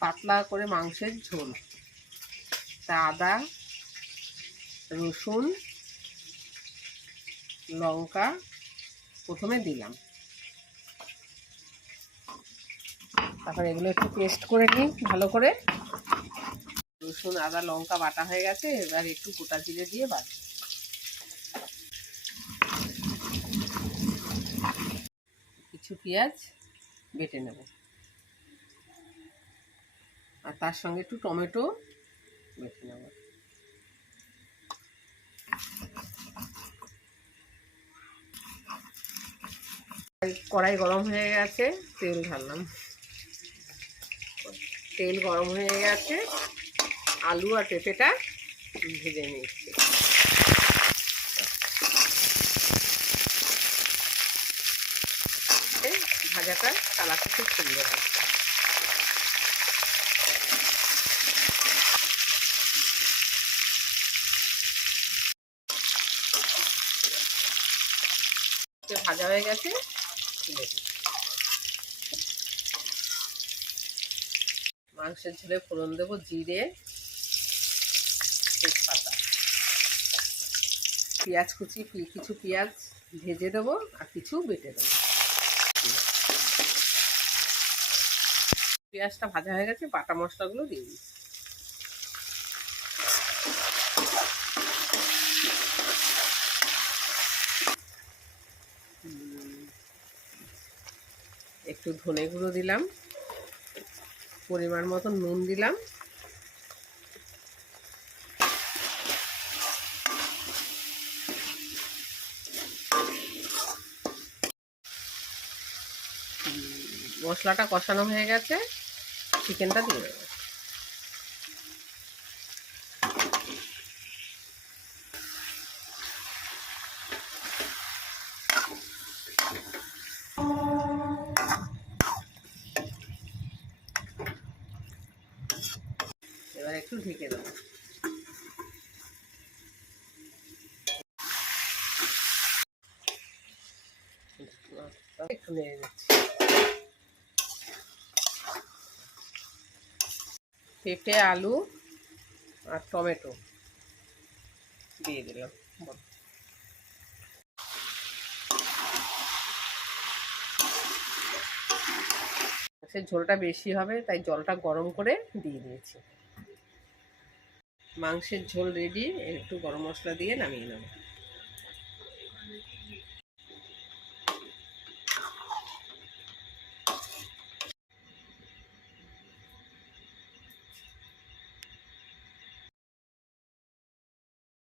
পাতলা করে মাংসের ঝোল। তা আদা, রসুন, লঙ্কা প্রথমে দিলাম, তারপর এগুলো একটু পেস্ট করে নিই ভালো করে। রসুন, আদা, লঙ্কা বাটা হয়ে গেছে, এবার একটু গোটা জিরে দিয়ে বাটি। কিছু পেঁয়াজ বেটে নেব, আর তার সঙ্গে একটু টমেটো বেটে নেব। কড়াই গরম হয়ে গেছে, তেল ঢাললাম। তেল গরম হয়ে গেছে, আলু আর পেঁপেটা ভেজে নিচ্ছি। ভাজাটা কালারটা খুব সুন্দর হচ্ছে। ভাজা হয়ে গেছে, তুলে দিই। মাংসের ঝোলে ফোড়ন দেবো জিরে, তেজপাতা, পেঁয়াজ কুচি, কিছু পেঁয়াজ ভেজে দেবো আর কিছু বেটে দেবো। পেঁয়াজটা ভাজা হয়ে গেছে, বাটা মশলাগুলো দিয়ে দিই। একটু ধনে গুঁড়ো দিলাম, পরিমাণ মতো নুন দিলাম, মশলাটা কষানো হয়ে গেছে, চিকেনটা দিয়ে দেবো। এবার একটু ঢেকে দেবো। একটু নেড়ে দিচ্ছি। পেঁপে, আলু আর টমেটো দিয়ে দিলাম। মাংসের ঝোলটা বেশি হবে, তাই জলটা গরম করে দিয়ে দিয়েছি। মাংসের ঝোল রেডি, একটু গরম মশলা দিয়ে নামিয়ে নেব।